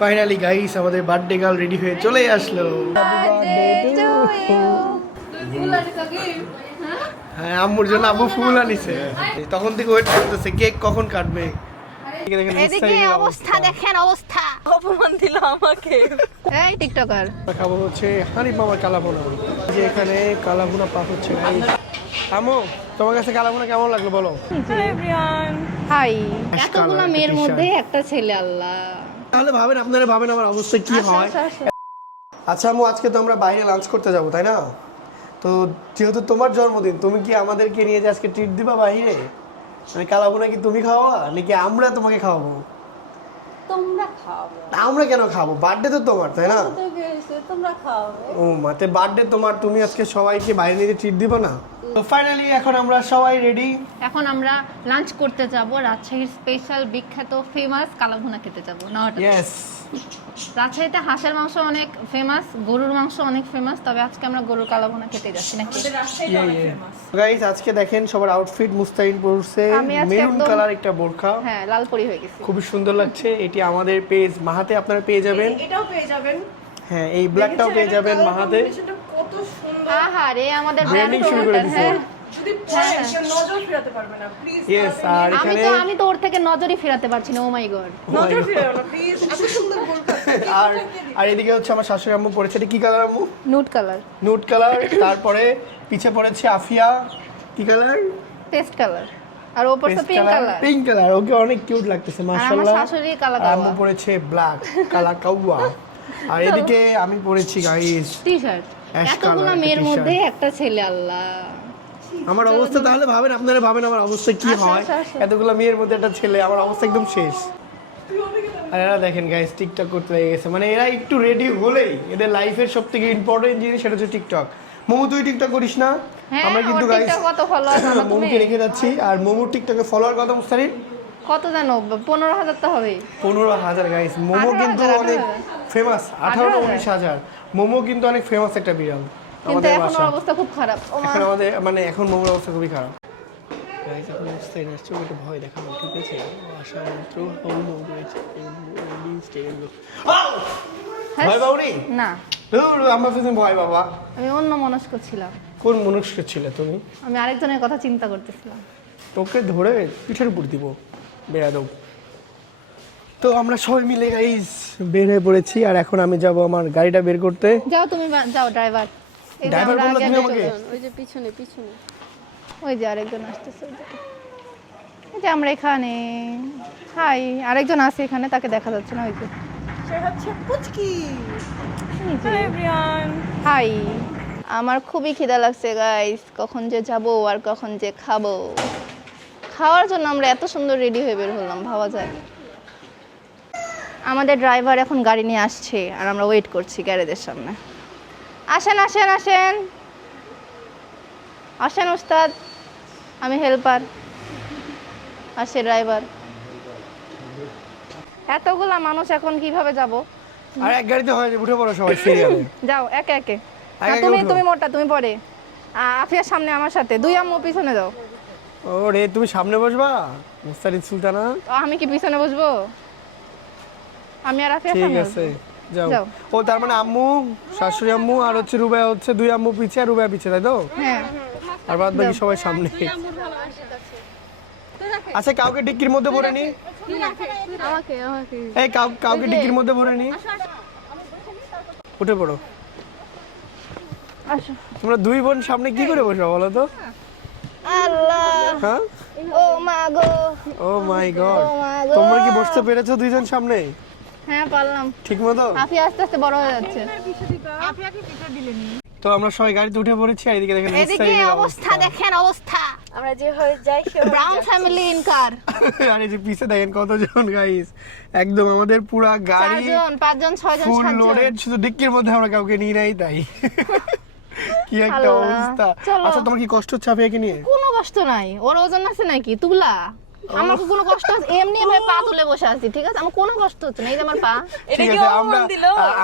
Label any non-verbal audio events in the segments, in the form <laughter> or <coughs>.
Finally guys আমাদের birthday girl ready হয়ে চলে আসলো। হ্যাঁ আম্মুর জন্য আম্মু ফুল আনিছে। তখন থেকে ওয়েট করতেছে কেক কখন কাটবে? এদিকে দেখেন এদিকে মুস্তাহিনের অবস্থা। দেখেন অবস্থা। অপমান দিল আমাকে। এই টিকটকার। খাব হচ্ছে হানিফ মামার কালাভুনা। যে এখানে কালাভুনা পাক হচ্ছে guys। আম্মু তোমার কাছে কালাভুনা কেমন লাগল বলো? হাই এতগুলো মেয়ের মধ্যে একটা ছেলে আল্লাহ। তাহলে ভাবেন আপনারা ভাবেন আমার অবস্থা কি হয়। আচ্ছা আমু আজকে তো আমরা বাইরে লাঞ্চ করতে যাব তাই না? তো যেহেতু তোমার জন্মদিন তুমি কি আমাদেরকে নিয়ে যে আজকে ট্রিট দিবা বাইরে? মানে কালাবো নাকি তুমি খাওয়া নাকি আমরা তোমাকে খাওয়াবো? তোমরা খাও। আমরা কেন খাব? বার্থডে তো তোমার তাই না? তোমরা খাও। ও মাতে বার্থডে তোমার তুমি আজকে সবাইকে বাইরে নিয়ে ট্রিট দিবা না? তো ফাইনালি এখন আমরা সবাই রেডি এখন আমরা লাঞ্চ করতে যাব রাজশাহীর স্পেশাল বিখ্যাত ফেমাস কালাভুনা খেতে যাব নটা ইয়েস রাজশাহীতে হাঁসের মাংস অনেক ফেমাস গরুর মাংস অনেক ফেমাস তবে আজকে আমরা গরুর কালাভুনা খেতে যাচ্ছি নাকি? গাইস আজকে দেখেন সবার আউটফিট মুস্তাহিন পরছে। আমি আজকে মেরুন কালার একটা বোরখা। হ্যাঁ লাল পরি হয়ে গেছি। খুবই সুন্দর লাগছে। এটি আমাদের পেজ মাহাতে আপনারা পেয়ে যাবেন। এটাও পেয়ে যাবেন। হ্যাঁ এই ব্ল্যাকটাও পেয়ে যাবেন মাহাতে। কত সুন্দর। আহা রে আমাদের brand শুরু করে দিছে। হ্যাঁ। যদি পড়ে সে নজর ফেরাতে পারবে না প্লিজ ইয়েস আর আমি এখানে তো আমি তো ওর থেকে নজরই ফেরাতে পারছি না ও মাই গড নজর ফেরাও না প্লিজ এত সুন্দর বলতে <laughs> আর আর এদিকে হচ্ছে আমার শাশুড়ি আম্মু পড়েছে এটা কি কালার আম্মু? নুট কালার নুট কালার তারপরে পিছে পড়েছে আফিয়া কি কালার পেস্ট কালার আর ওপর তো pink colour pink colour okay অনেক কিউট লাগতেছে আমার মাশাআল্লাহ। শাশুড়ি কালা আম্মু কাওয়া পড়েছে ব্ল্যাক কালা কাউয়া আর এদিকে আমি পড়েছি গাইস টি শার্ট Ash এতগুলো মেয়ের মধ্যে একটা ছেলে আল্লাহ। আমার অবস্থা তাহলে ভাবেন আপনারা ভাবেন আমার অবস্থা কি হয়। এতগুলো মেয়ের মধ্যে একটা ছেলে আমার অবস্থা একদম শেষ। আর এরা দেখেন গাইস টিকটক করতে লেগে গেছে। মানে এরা একটু রেডি হলেই এদের লাইফের সব থেকে ইম্পর্টেন্ট জিনিস সেটা হচ্ছে টিকটক মোমো তুই টিকটক করিস না? হ্যাঁ আমরা কিন্তু গাইস মোমোকে রেখে যাচ্ছি। আর মোমোর টিকটকে ফলোয়ার কত মুস্তারিন? কত জানো? পনেরো হাজার তো হবে পনেরো হাজার গাইস মোমো কিন্তু অনেক ফেমাস আঠারো উনিশ হাজার। মোমো কিন্তু অনেক ফেমাস একটা বিড়াল। কিন্তু এখন বাসা। অবস্থা খুব খারাপ। এখন আমাদের মানে এখন মোমোর অবস্থা খুবই খারাপ। Guys, এখন আসছে একটু ভয় দেখাবো ঠিক আছে? মাত্র হোম হোম হ্যাঁ? ভয় পাওনি? না। আমার পেছনে ভয় বাবা। আমি অন্য মনস্ক ছিলাম। কোন ছিলে তুমি? আমি আরেকজনের কথা চিন্তা করতেছিলাম। তোকে ধরে পিঠের উপর দিব বেয়াদব। তো আমরা সবাই মিলে বের হয়ে পড়েছি আর এখন আমি যাব আমার গাড়িটা বের করতে। যাও তুমি যাও ড্রাইভার আমরা বলল তুমি আমাকে? ওই যে পিছনে পিছনে। ওই যে আরেকজন আসতেছে ওই এই যে আমরা এখানে। হাই আরেকজন আছে এখানে তাকে দেখা যাচ্ছে না ওই যে। সে হচ্ছে পুচকি। হাই। আমার খুবই খিদা লাগছে গাইস কখন যে যাব আর কখন যে খাব। খাওয়ার জন্য আমরা এত সুন্দর রেডি হয়ে বের হলাম ভাবা যায়। আমাদের ড্রাইভার এখন গাড়ি নিয়ে আসছে আর আমরা ওয়েট করছি গ্যারেজের সামনে। আসেন আসেন আসেন। আসেন ওস্তাদ আমি হেল্পার আসে ড্রাইভার এতগুলা মানুষ এখন কীভাবে যাব? আর এক গাড়িতে হয় যে উঠে পড়ো সবাই সিরিয়ালে যাও একে একে। একে তুমি তুমি মোটা তুমি পরে। আফিয়ার সামনে আমার সাথে। দুই আম্মু পিছনে যাও। ও রে তুমি সামনে বসবা? মুস্তারিদ সুলতানা। আমি কি পিছনে বসবো? আমি আর আফিয়ার ঠিক সামনে আছে। বসবো। যাও। ও তার মানে আম্মু শাশুড়ি আম্মু আর হচ্ছে রুবাই হচ্ছে দুই আম্মু পিছে আর রুবাই পিছে তাই তো? হ্যাঁ। আর বাদ বাকি সবাই সামনে। আচ্ছা কাউকে ডিক্কির মধ্যে ভরে নি? এই কাউকে ডিক্কির মধ্যে ভরে নি? উঠে পড়ো। তোমরা দুই বোন সামনে কি করে বসো বলো তো? আল্লাহ। হ্যাঁ? ও মা গো। ও মাই গড। গো তোমরা কি বসতে পেরেছ দুইজন সামনে? হ্যাঁ পারলাম। ঠিক মতো আফিয়া আস্তে আস্তে বড় হয়ে যাচ্ছে। তো আমরা সবাই গাড়িতে উঠে পড়েছি আর এদিকে দেখেন এদিকে অবস্থা। দেখেন অবস্থা। আমরা যে হয়ে যাই ব্রাউন ফ্যামিলি ইন কার আর এই যে পিছে দেখেন কতজন গাইস একদম আমাদের পুরা গাড়ি চারজন পাঁচজন ছয়জন ফুল লোডেড শুধু ডিক্কির মধ্যে আমরা কাউকে নিয়ে নাই তাই। <laughs> কি একটা অবস্থা। আচ্ছা তোমার কি কষ্ট হচ্ছে আপিয়াকে নিয়ে? কোনো কষ্ট নাই। ওর ওজন আছে নাকি? তুলা। আমার কোনো কষ্ট আছে এমনি ভাবে পা তুলে বসে আছি ঠিক আছে? আমার কোনো কষ্ট হচ্ছে না এই যে আমার পা। ঠিক আছে আমরা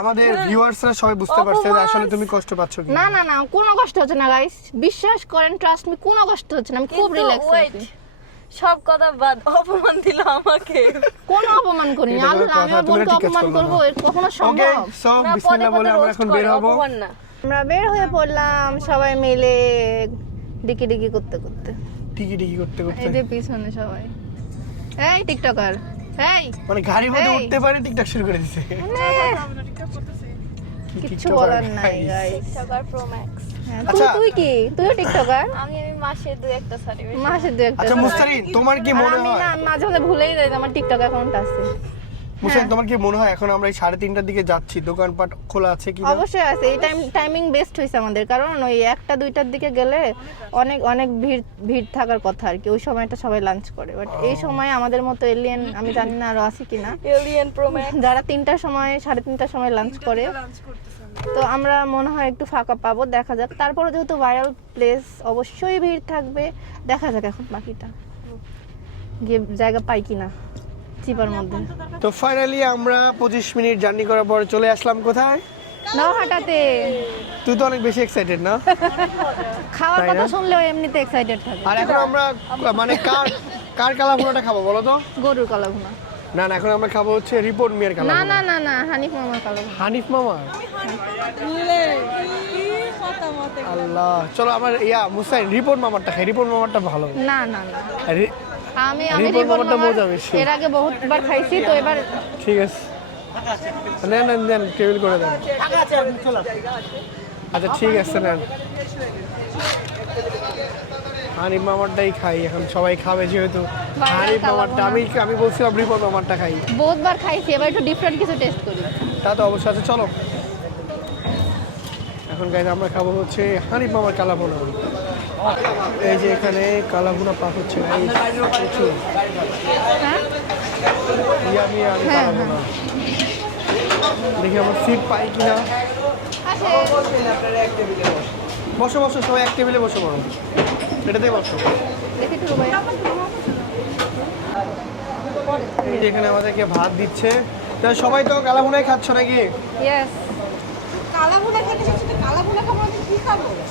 আমাদের ভিউয়ার্সরা সবাই বুঝতে পারছে যে আসলে তুমি কষ্ট পাচ্ছ কি না না না কোনো কষ্ট হচ্ছে না গাইস বিশ্বাস করেন ট্রাস্ট মি কোনো কষ্ট হচ্ছে না আমি খুব রিল্যাক্স আছি। সব কথা বাদ অপমান দিল আমাকে। কোন অপমান করি আল্লাহ আমি কাজ অপমান করব এর কখনো সম্ভব। সো না, বিসমিল্লাহ বলে আমরা এখন বের হব। অপমান না। আমরা বের হয়ে পড়লাম সবাই মিলে ডিকি ডিকি করতে করতে। টিকি টিকি করতে করতে? এই যে পিছনে সবাই। এই টিকটকার। এই। মানে গাড়ির মধ্যে উঠতে পারে টিকটক শুরু করে দিছে। কিছু বলার নাই টিকটকার প্রো ম্যাক্স তুই আচ্ছা। তুই কি? তুইও টিকটকার? আমি আমি মাসে দু একটা সারি মাসে দু একটা আচ্ছা মুস্তারি তোমার কি মনে হয় আমি না মাঝে মাঝে ভুলেই যাই আমার টিকটক অ্যাকাউন্ট আছে। মুস্তারিন তোমার কি মনে হয় এখন আমরা এই সাড়ে তিনটার দিকে যাচ্ছি? দোকানপাট খোলা আছে কি অবশ্যই আছে। এই টাইম টাইমিং বেস্ট হয়েছে আমাদের। কারণ ওই একটা দুইটার দিকে গেলে অনেক অনেক ভিড় ভিড় থাকার কথা আর কি। ওই সময়টা সবাই লাঞ্চ করে। বাট এই সময় আমাদের মতো এলিয়েন আমি জানি না আরও আছে কিনা। এলিয়েন প্রো যারা তিনটার সময় সাড়ে তিনটার সময় লাঞ্চ করে তো আমরা মনে হয় একটু ফাঁকা পাবো দেখা যাক। তারপরে যেহেতু ভাইরাল প্লেস অবশ্যই ভিড় থাকবে। দেখা যাক এখন বাকিটা। গিয়ে জায়গা পাই কিনা। চিপার মধ্যে। তো ফাইনালি আমরা পঁচিশ মিনিট জার্নি করার পর চলে আসলাম কোথায়? নহাটাতে তুই তো অনেক বেশি এক্সাইটেড না? খাওয়ার কথা না? শুনলেও এমনিতে এক্সাইটেড থাকে আর এখন আমরা মানে কার কার কালা ভুনাটা খাব বলো তো? গরুর কালাভুনা। না না এখন আমরা খাব হচ্ছে রিপোর্ট মিয়ার কালা না না না না হানিফ মামার কালাভুনা। হানিফ মামা? আল্লাহ চলো আমার ইয়া মুসাইন রিপোর্ট মামারটা খাই রিপোর্ট মামারটা ভালো। না না না। আমি আমি মামার মজা বেশি। এর আগে বহুতবার খাইছি তো এবার ঠিক আছে। নেন নেন নেন টেবিল করে দেন। আচ্ছা ঠিক আছে নেন। হানিফ মামারটাই খাই এখন সবাই খাবে যেহেতু। হানিফ মামারটা আমি আমি বলছিলাম রিপন মামারটা খাই। বহুতবার খাইছি এবার একটু ডিফারেন্ট কিছু টেস্ট করি। তা তো অবশ্যই আছে চলো। এখন গাইজ আমরা খাব হচ্ছে হানিফ মামার কালা কালাভুনা এই যে এখানে কালাভুনা পাক হচ্ছে প্রচুর। হ্যাঁ? ইয়ামি হ্যাঁ, কালাভুনা। দেখি আমার সিট পাই কিনা বসো বসো সবাই এক টেবিলে বসো বড় এটাতে বসো। এই যে এখানে আমাদেরকে ভাত দিচ্ছে। তা সবাই তো কালাভুনাই খাচ্ছ নাকি? খেতে খাব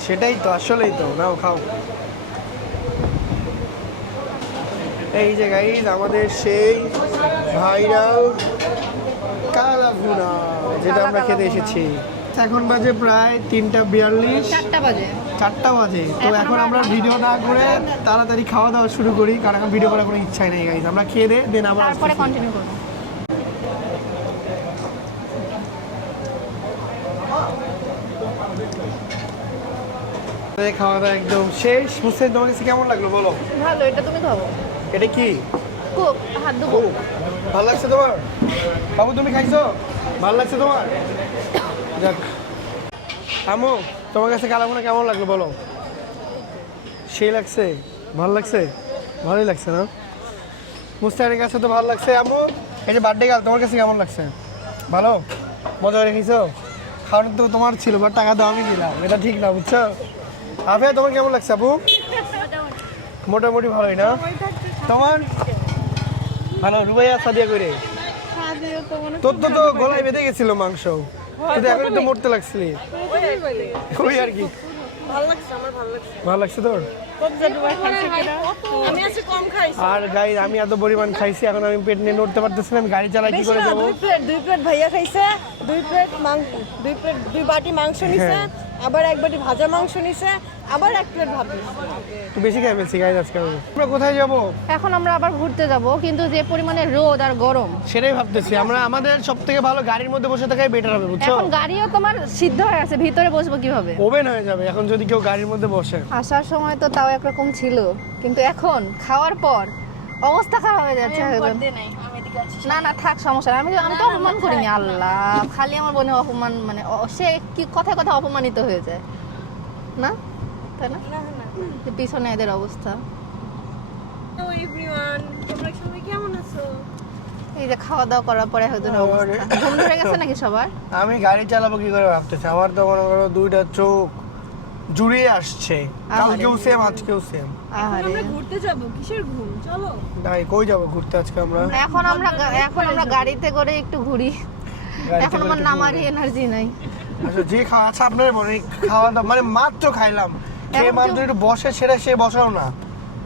সেটাই তো আসলেই তো। নাও খাও। এই যে গাইজ আমাদের সেই ভাইরাল কালাভুনা যেটা আমরা খেতে এসেছি। এখন বাজে প্রায় তিনটা বিয়াল্লিশ। চারটা বাজে। চারটা বাজে। তো এখন আমরা ভিডিও না করে তাড়াতাড়ি খাওয়া দাওয়া শুরু করি কারণ ভিডিও করার কোনো ইচ্ছাই নেই গাইজ আমরা খেয়ে দে দেন আবার তারপরে কন্টিনিউ করব। আমাদের খাওয়া দাওয়া একদম শেষ। তোমার কাছে কেমন লাগল বলো? ভালো এটা তুমি খাব এটা কি? খুব হাত দেবো ভালো লাগছে তোমার? বাবু তুমি খাইছো? ভালো লাগছে তোমার? যাক। আমু তোমার কাছে কালামুনা কেমন লাগল বলো? সেই লাগছে ভালো লাগছে? ভালোই লাগছে না? মুস্তানের কাছে তো ভালো লাগছে আমু এই যে বার্থডে গাল তোমার কাছে কেমন লাগছে? ভালো? মজা করে খেয়েছো খাওয়ানো তো তোমার ছিল বা টাকা তো আমি দিলাম এটা ঠিক না বুঝছ? আফিয়া তোমার কেমন লাগছে আপু মোটামুটি। ভালোই না? তোমার? ভালো রুবাইয়া সাদিয়া করে তোর তো তো গলায় বেঁধে গেছিল মাংস। কিন্তু এখন তো মরতে লাগছিলি। ওই আর কি? ভালো লাগছে ভালো লাগছে। তোর? আমি আজকে কম খাইছি। আর গাই আমি এত পরিমাণ খাইছি এখন আমি পেট নিয়ে নড়তে পারতেছি আমি গাড়ি চালাই কি করে যাব? দুই প্লেট ভাইয়া খাইছে দুই প্লেট মাংস দুই প্লেট দুই বাটি মাংস নিছে হ্যাঁ। আবার এক বাটি ভাজা মাংস নিছে আবার এক প্লেট ভাত নিছে। একটু বেশি খাই ফেলছি গাইজ আজকে আমি। আমরা কোথায় যাব? এখন আমরা আবার ঘুরতে যাব কিন্তু যে পরিমাণে রোদ আর গরম। সেটাই ভাবতেছি আমরা আমাদের সব থেকে ভালো গাড়ির মধ্যে বসে থাকাই বেটার হবে বুঝছ? এখন গাড়িও তোমার সিদ্ধ হয়ে আছে ভিতরে বসবো কীভাবে? ওভেন হয়ে যাবে এখন যদি কেউ গাড়ির মধ্যে বসে। আসার সময় তো তাও একরকম ছিল কিন্তু এখন খাওয়ার পর অবস্থা খারাপ হয়ে যাচ্ছে একদম। না না থাক সমস্যা। আমি আমি তো অপমান করিনি আল্লাহ। খালি আমার বোনে অপমান মানে সে কি কথায় কথা অপমানিত হয়ে যায়। না? তাই না? পিছনে এদের অবস্থা। কেমন আছো? এই যে খাওয়া দাওয়া করার পরে হয়তো অবস্থা। ঘুম ধরে গেছে নাকি সবার? আমি গাড়ি চালাবো কি করে ভাবতেছি? আমার তো মনে করো দুইটা চোখ জুড়িয়ে আসছে। কালকেও সেম আজকেও সেম আমরা ঘুরতে যাব কিসের ঘুম? চলো। ভাই কই যাব ঘুরতে আজকে আমরা? এখন আমরা এখন আমরা গাড়িতে করে একটু ঘুরি। এখন আমার নামারই এনার্জি নাই। আচ্ছা যে খাওয়া আচ্ছা আপনার মনে খাওয়া দাওয়া মানে মাত্র খাইলাম। খেয়ে মাত্র একটু বসে সেটা সে বসাও না।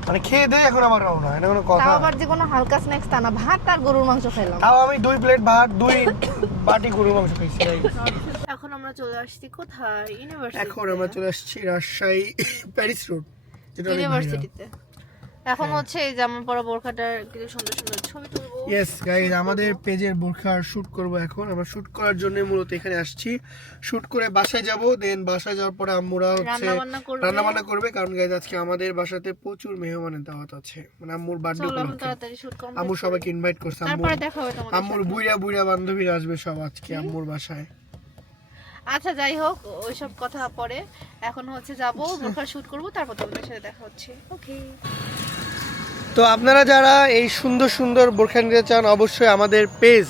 মানে খেয়ে দিয়ে এখন আমার রওনা এটা কোনো কথা। আবার যে কোনো হালকা স্ন্যাক্স তা না ভাত আর গরুর মাংস খেলাম তাও আমি দুই প্লেট ভাত দুই বাটি গরুর মাংস খাইছি। এখন আমরা চলে আসছি কোথায়? ইউনিভার্সিটি এখন আমরা চলে আসছি রাজশাহী প্যারিস রোড যেটা ইউনিভার্সিটিতে এখন হচ্ছে এই জামা পরা বোরখাটার কিছু সুন্দর সুন্দর ছবি তুলবো। ইয়েস আমাদের পেজের বোরখার শুট করব এখন। আমরা শুট করার জন্য মূলত এখানে আসছি। শুট করে বাসায় যাব দেন বাসায় যাওয়ার পরে আম্মুরা হচ্ছে। রান্না বান্না করবে কারণ গাইজ আজকে আমাদের বাসাতে প্রচুর মেহমানের দাওয়াত আছে। মানে আম্মুর বার্থডে উপলক্ষে। আম্মু সবাইকে ইনভাইট করছে আম্মু আম্মুর বুইরা বুইরা বান্ধবীরা আসবে সব আজকে আম্মুর বাসায়। আচ্ছা যাই হোক ওইসব কথা পরে। এখন হচ্ছে যাব বোরখা শুট করব তারপর তোমাদের সাথে দেখা হচ্ছে। ওকে। তো আপনারা যারা এই সুন্দর সুন্দর বোরখা নিতে চান অবশ্যই আমাদের পেজ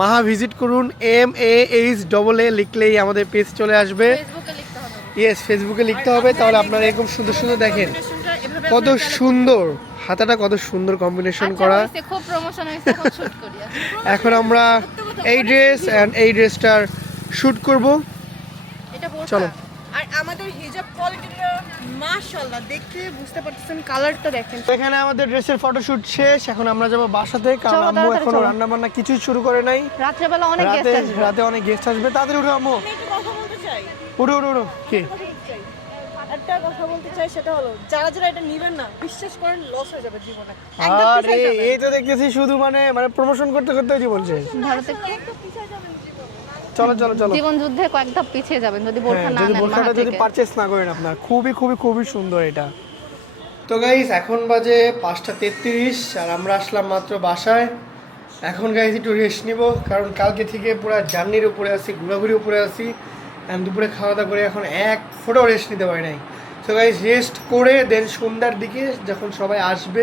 মাহা ভিজিট করুন। M A H double A লিখলেই আমাদের পেজ চলে আসবে। ফেসবুকে লিখতে হবে। ইয়েস ফেসবুকে লিখতে হবে তাহলে আপনারা এরকম সুন্দর সুন্দর দেখেন। কত সুন্দর হাতাটা কত সুন্দর কম্বিনেশন আচ্ছা, করা। হয়েছে, খুব প্রমোশন হয়েছে এখন শুট করি। আচ্ছা। এখন আমরা এই ড্রেস অ্যান্ড এই ড্রেসটার শ্যুট করব। এটা চলো। আর আমাদের হিজাব কোয়ালিটিটা মাশাআল্লাহ দেখতে বুঝতে পারতেছেন কালারটা দেখেন। এখানে আমাদের ড্রেসের ফটোশুট শেষ। এখন আমরা যাব বাসাতে কারণ আম্মু এখনও রান্না বান্না কিছুই শুরু করে নাই। রাত্রেবেলা অনেক গেস্ট আসবে। রাতে অনেক গেস্ট আসবে। তাড়াতাড়ি উঠো আম্মু। আমি একটু কথা বলতে চাই। উঠো উঠো উঠো। কি? একটা কথা বলতে চাই সেটা হলো যারা যারা এটা নেবেন না বিশ্বাস করেন লস হয়ে যাবে জীবনে। আরে এই তো দেখতেছি শুধু মানে মানে প্রমোশন করতে করতে জীবন শেষ। ভারতে চলো চলো চলো। জীবন যুদ্ধে কয়েক ধাপ পিছিয়ে যাবেন যদি বোরখা হ্যাঁ না যদি নেন বোরখাটা যদি থেকে। পারচেস না করেন আপনার খুবই খুবই খুবই সুন্দর এটা। তো গাইস এখন বাজে পাঁচটা তেত্রিশ আর আমরা আসলাম মাত্র বাসায়। এখন গাইস একটু রেস্ট নিব কারণ কালকে থেকে পুরো জার্নির উপরে আছি ঘোরাঘুরির উপরে আছি and দুপুরে খাওয়া দাওয়া করে এখন এক ফোটাও রেস্ট নিতে পারি নাই। তো গাইস রেস্ট করে দেন সন্ধ্যার দিকে যখন সবাই আসবে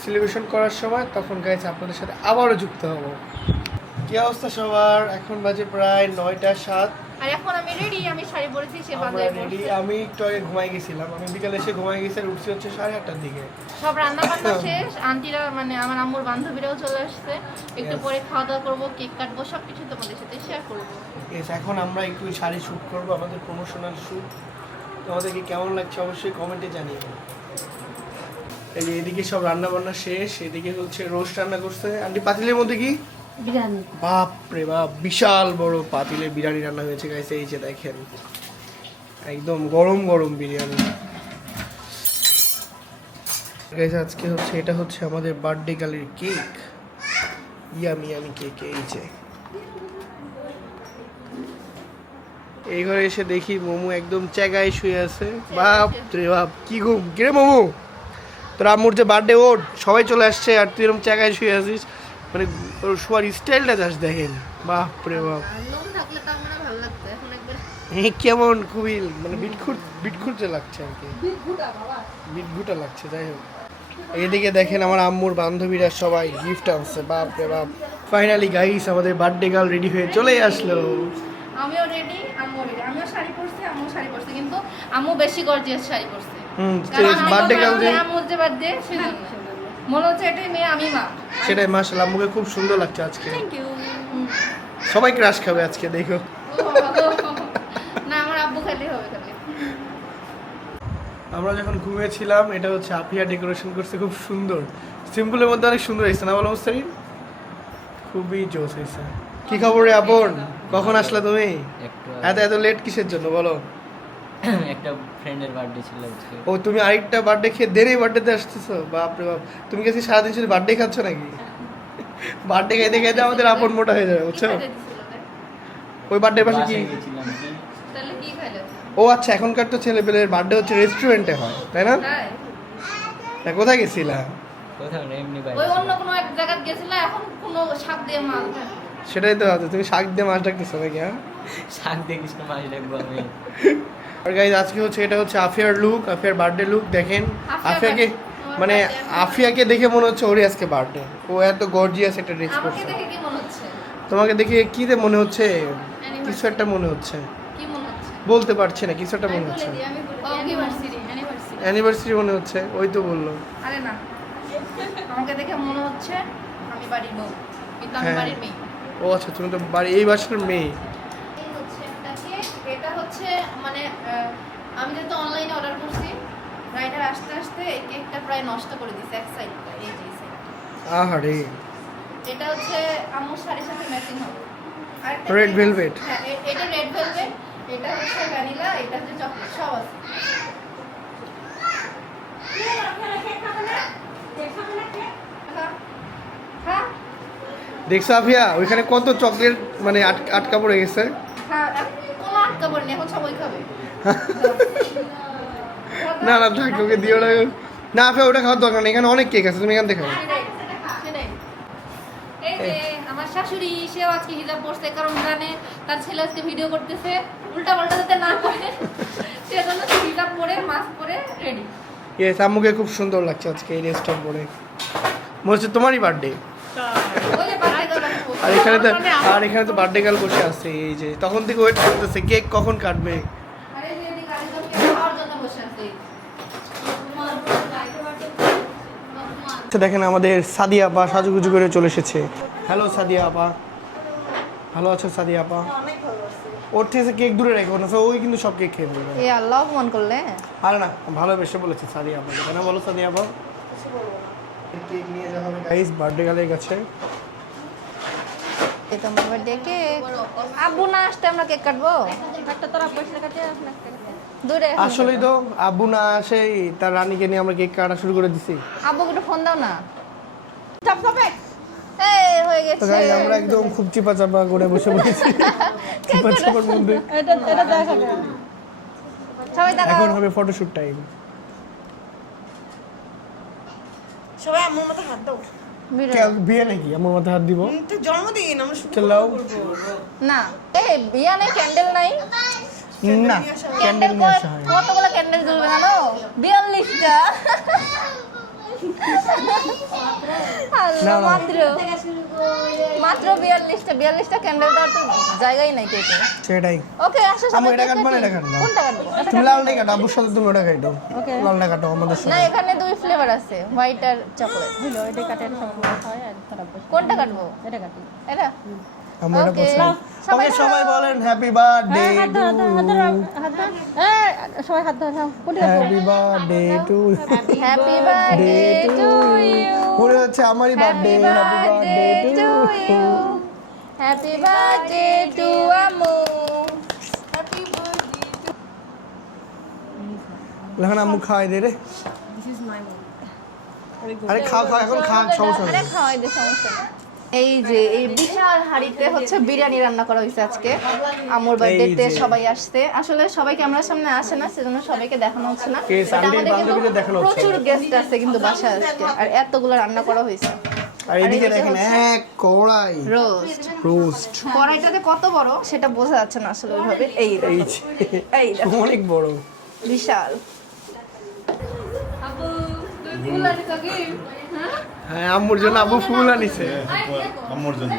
সেলিব্রেশন করার সময় তখন গাইস আপনাদের সাথে আবারও যুক্ত হব। কি অবস্থা সবার? এখন বাজে প্রায় নয়টা সাত। আর এখন আমি রেডি আমি শাড়ি পরেছি সে রেডি আমি একটু আগে ঘুমাই গেছিলাম। আমি বিকালে এসে ঘুমাই গেছি আর উঠছি হচ্ছে সাড়ে আটটার দিকে। সব রান্না বান্না <laughs> শেষ। আন্টিরা মানে আমার আম্মুর বান্ধবীরাও চলে আসছে। একটু পরে খাওয়া দাওয়া করব কেক কাটবো সব কিছু তোমাদের সাথে শেয়ার করব। এস এখন আমরা একটু শাড়ি শ্যুট করব আমাদের প্রমোশনাল শ্যুট তোমাদেরকে কেমন লাগছে অবশ্যই কমেন্টে জানিয়ে এই যে এদিকে সব রান্না বান্না শেষ এদিকে হচ্ছে রোস্ট রান্না করছে। আন্টি পাতিলের মধ্যে কি? বিরিয়ানি। বাপ রে বাপ, বিশাল বড় পাতিলে বিরিয়ানি রান্না হয়েছে গাইছে এই যে দেখেন। একদম গরম গরম বিরিয়ানি। গাইস আজকে হচ্ছে, এটা হচ্ছে আমাদের বার্থডে গালের কেক ইয়ামি ইয়ামি কেক এই যে। এই ঘরে এসে দেখি মোমো একদম চ্যাগায় শুয়ে আছে। বাপ রে বাপ, কি ঘুম। কিরে মোমো? তোর আম্মুর যে বার্থডে ওর, সবাই চলে আসছে আর তুই এরকম চ্যাগায় শুয়ে আছিস? মানে ওর শোয়ার স্টাইলটা জাস্ট দেখেন। বাপ রে বাপ। মানে কেমন খুবই মানে বিটখুট বিটখুটে লাগছে আর কি। বিটঘুটা লাগছে যাই হোক। এদিকে দেখেন আমার আম্মুর বান্ধবীরা সবাই গিফট আনছে বাপ রে বাপ। ফাইনালি গাইস আমাদের বার্থডে গার্ল রেডি হয়ে চলে আসলো। আমিও রেডি আম্মু রেডি আমিও শাড়ি পরছি আম্মু শাড়ি পরছে কিন্তু আম্মু বেশি গর্জিয়াস শাড়ি পরছে। হুম বার্থডে গার্ল যে আম্মুর যে বার্থডে সেজন্য মনে হচ্ছে এটাই মেয়ে আমি মা। সেটাই মাসাল আম্মুকে খুব সুন্দর লাগছে আজকে। থ্যাংক ইউ সবাই ক্রাশ খাবে আজকে দেখো। <laughs> না আমার আব্বু খালি হবে আমরা যখন ঘুমিয়েছিলাম এটা হচ্ছে আপিয়া ডেকোরেশন করছে খুব সুন্দর। সিম্পলের মধ্যে অনেক সুন্দর হয়েছে না বলো মুস্তারিন খুবই জোস হয়েছে। কি খবর রে আপন? কখন আসলা তুমি? এত এত লেট কিসের জন্য বলো? <coughs> একটা ফ্রেন্ডের বার্থডে ছিল ও তুমি আরেকটা বার্থডে খেয়ে দেরি বার্থডেতে আসতেছো? বাপ রে বাপ। তুমি কি সারাদিন শুধু বার্থডে খাচ্ছ নাকি? <laughs> বার্থডে খাইতে খাইতে আমাদের আপন মোটা হয়ে যাবে বুঝছ? ওই বার্থডে পাশে কি? ও আচ্ছা এখনকার তো ছেলেপেলের বার্থডে হচ্ছে রেস্টুরেন্টে হয় তাই না? কোথায় গেছিলা? কোথাও না এমনি ওই বাইরে অন্য কোনো এক জায়গায় গেছিল এখন কোনো শাক দিয়ে মাছ দেয়। সেটাই তো আছে তুমি শাক দিয়ে মাছ ডাকতেছো নাকি হ্যাঁ? শাক দেখিস না মাছ রাখব আমি। <laughs> আর গাইজ আজকে হচ্ছে এটা হচ্ছে আফিয়ার লুক আফিয়ার বার্থডে লুক দেখেন। আফিয়াকে মানে আফিয়াকে দেখে মনে হচ্ছে ওরই আজকে বার্থডে ও এত গর্জিয়াস একটা ড্রেস আমাকে করছে। দেখে কি মনে হচ্ছে? তোমাকে দেখে কি যে মনে হচ্ছে? কিছু একটা মনে হচ্ছে। কি মনে হচ্ছে? বলতে পারছি না কিছু একটা মনে হচ্ছে। অ্যানিভার্সারি অ্যানিভার্সারি অ্যানিভার্সারি মনে হচ্ছে ওই তো বলল। আরে না। আমাকে দেখে মনে হচ্ছে আমি বাড়ির বউ কিন্তু আমি হ্যাঁ। বাড়ির মেয়ে। ও আচ্ছা তুমি তো বাড়ি এই বাসার মেয়ে। এটা হচ্ছে মানে আমি যেহেতু অনলাইনে অর্ডার করছি রাইডার আসতে আসতে এই কেকটা প্রায় নষ্ট করে দিছে এক সাইডটা এই যে আহারে। এটা হচ্ছে আম্মুর শাড়ির সাথে ম্যাচিং হবে। Red cake- হ্যাঁ এটা রেড ভেলভেট এটা হচ্ছে ভ্যানিলা এটা হচ্ছে চকলেট সব আছে। খা। দেখছ আফিয়া ওইখানে কত চকলেট মানে আট- আটকা পড়ে গেছে। কোনো আটকা এখন সবাই খাবে। না না থাক ওকে দিও না না আফিয়া ওটা খাওয়ার দরকার নেই এখানে অনেক কেক আছে তুমি এখান থেকে খাও। আমার শাশুড়ি সেও আজকে হিজাব পড়ছে কারণ জানে তার ছেলে আজকে ভিডিও করতেছে উল্টা পাল্টা যাতে না করে সেজন্য হিজাব পরে মাস্ক পরে রেডি ইয়েস আম্মুকে খুব সুন্দর লাগছে আজকে এই ড্রেসটা পরে। মনে হচ্ছে তোমারই বার্থডে আর এখানে তো আর এখানে তো বার্থডে গার্ল বসে আছে এই যে তখন থেকে ওয়েট করতেছে কেক কখন কাটবে? আচ্ছা দেখেন আমাদের সাদিয়া আপা সাজুগুজু করে চলে এসেছে। হ্যালো সাদিয়া আপা। ভালো আছো সাদিয়া আপা? আছে। ওর থেকে কেক দূরে রেখো না ওই কিন্তু সব কেক খেয়ে ফেলবে। এ আল্লাহ অপমান করলে? আরে না ভালোবেসে বলেছে সাদিয়া আপা। কেন বলো সাদিয়া আপা? কিছু বলব না। কেক নিয়ে যাওয়া হবে গাইস বার্থডে গালের কাছে তোমার বার্থডে কেক আব্বু না আসতে আমরা কেক কাটবো? একটা তোরা পয়সা কাটে দূরে। আসলেই তো আব্বু না আসেই তার রানীকে নিয়ে আমরা কেক কাটা শুরু করে দিছি। আব্বুকে একটু ফোন দাও না। চাপ চাপে এই হয়ে গেছে। গাইস আমরা একদম খুব চিপা চাপা করে বসে পড়েছি। চিপা চাপার মধ্যে। এটা এটা দেখাবে সবাই এখন হবে ফটোশুট টাইম সবাই আমার মতো হাত দাও। বিয়ে নাকি? আমার মাথায় হাত দিব। তো জন্মদিন আমরা চলাও না এই বিয়া নাই ক্যান্ডেল নাই। না ক্যান্ডেল নিয়ে আসা হয়। কতগুলো ক্যান্ডেল জ্বলবে জানো? বিয়াল্লিশটা। মাত্র মাত্র বিয়াল্লিশটা বিয়াল্লিশটা ক্যান্ডেল দেওয়ার তো জায়গাই নাই কেটে সেটাই। ওকে আসো আমি এটা কাটবো না এটা কাটবো? কোনটা কাটবো? তুমি লালটাই কাটো আব্বুর সাথে তুমি ওটা কাটো লালটা কাটো আমাদের না এখানে দুই ফ্লেভার আছে হোয়াইট আর চকলেট হলো এটা কাটে এটা হয় আর খারাপ কোনটা কাটবো? এটা কাটি। এটা? আমার এটা Okay. সবাই ওকে সবাই বলেন হ্যাপি বার্থডে হ্যাঁ সবাই হাত ধর হ্যাঁ happy birthday to happy birthday to you মনে হচ্ছে আমারই birthday happy birthday to to you happy birthday to Amu happy birthday এখন আম্মু খাওয়াই দে রে। আরে খাও খাও এখন খা সমস্যা আরে খাওয়াই দে সমস্যা। এই যে এই বিশাল হাড়িতে হচ্ছে বিরিয়ানি রান্না করা হয়েছে আজকে। আমুর বার্থডেতে সবাই আসছে। আসলে সবাই ক্যামেরার সামনে আসে না সেজন্য সবাইকে দেখানো হচ্ছে না। প্রচুর গেস্ট আছে কিন্তু বাসায় আজকে। আর এতগুলো রান্না করা হয়েছে। আর এদিকে এদিকে দেখেন এক কড়াই। রোস্ট রোস্ট কড়াইটাতে কত বড় সেটা বোঝা যাচ্ছে না আসলে ওইভাবে। এই এই যে, এই অনেক বড়। বিশাল। হ্যাঁ আম্মুর জন্য আব্বু ফুল আনিছে। আম্মুর জন্য।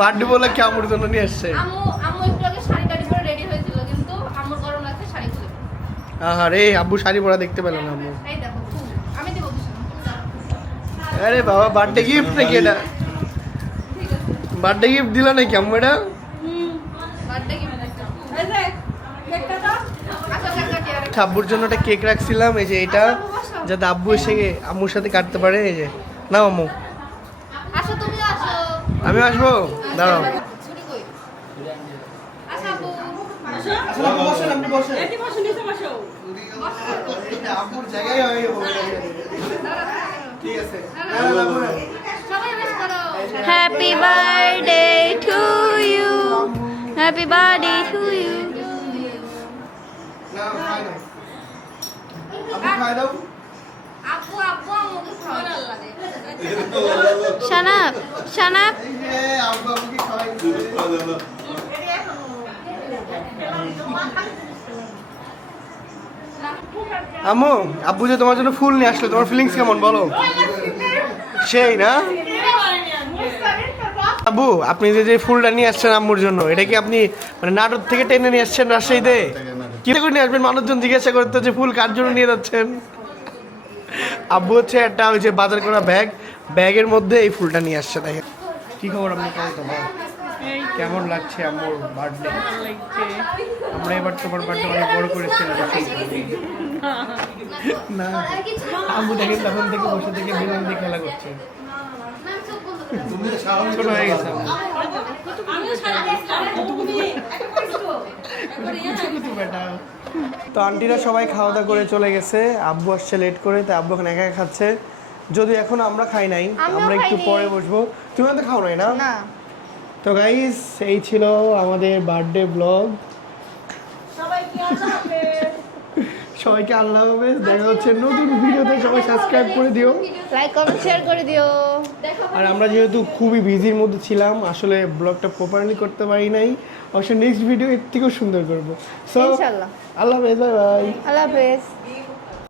বার্থডে বলে কি আম্মুর জন্য নিয়ে আসছে? আম্মু আম্মু একটু আগে শাড়ি টাড়ি পরে রেডি হয়েছিল কিন্তু আম্মুর গরম লাগছে শাড়ি খুলে আরে আব্বু শাড়ি পরা দেখতে পেলাম না আম্মু। এই দেখো ফুল। আমি দেবো আরে বাবা বার্থডে গিফট নাকি এটা? বার্থডে গিফট দিল নাকি আম্মু এটা? দাও। আচ্ছা আর আব্বুর জন্য একটা কেক রাখছিলাম এই যে এটা। যাতে আব্বু এসে আম্মুর সাথে কাটতে পারে এই যে। না আম্মু। আসো তুমি আসো। আমি আসব? দাঁড়াও। ছুরি কই আসো আব্বু। বসেন আপনি বসেন এটি বসো নিচে বসো আব্বুর জায়গায় ঠিক আছে সবাই উইশ করো Happy birthday to you. Happy birthday to you. না খাই দাও আব্বু খাই দাও আব্বুকে খাওয়াই আম্মু, আব্বু যে তোমার জন্য ফুল নিয়ে আসলো, তোমার ফিলিংস কেমন বলো? সেই, না? আব্বু, আপনি যে যে ফুলটা নিয়ে আসছেন আম্মুর জন্য, এটা কি আপনি মানে নাটক থেকে টেনে নিয়ে আসছেন রাজশাহীতে? কি করে নিয়ে আসবেন? মানুষজন জিজ্ঞাসা করতো যে ফুল কার জন্য নিয়ে যাচ্ছেন? আব্বু হচ্ছে একটা ওই যে বাজার করা ব্যাগ ব্যাগের মধ্যে এই ফুলটা নিয়ে আসছে দেখেন। কি খবর আপনি কেমন তো? ভাই কেমন লাগছে আমার বার্থডে আমরা এবার তোমার বার্থডে অনেক বড় করে না। আম্মু দেখেন তখন থেকে বসে থেকে বেলুন দিয়ে খেলা করছে। ছোট হয়ে গেছে। তো আন্টিরা সবাই খাওয়া দাওয়া করে চলে গেছে। আব্বু আসছে লেট করে তাই আব্বু এখন একা খাচ্ছে। যদি এখন আমরা খাই নাই আমরা একটু পরে বসবো। তুমি তো খাও নাই না? তো গাইস এই ছিল আমাদের বার্থডে ব্লগ সবাইকে আল্লাহ হাফেজ। সবাইকে আল্লাহ হাফেজ দেখা হচ্ছে নতুন ভিডিওতে। সবাই সাবস্ক্রাইব করে দিও। লাইক কমেন্ট শেয়ার করে দিও। আর আমরা যেহেতু খুবই বিজির মধ্যে ছিলাম আসলে ব্লগটা প্রপারলি করতে পারি নাই। অবশ্য নেক্সট ভিডিও এর থেকেও সুন্দর করব। সো আল্লাহ হাফেজ বাই বাই আল্লাহ হাফেজ।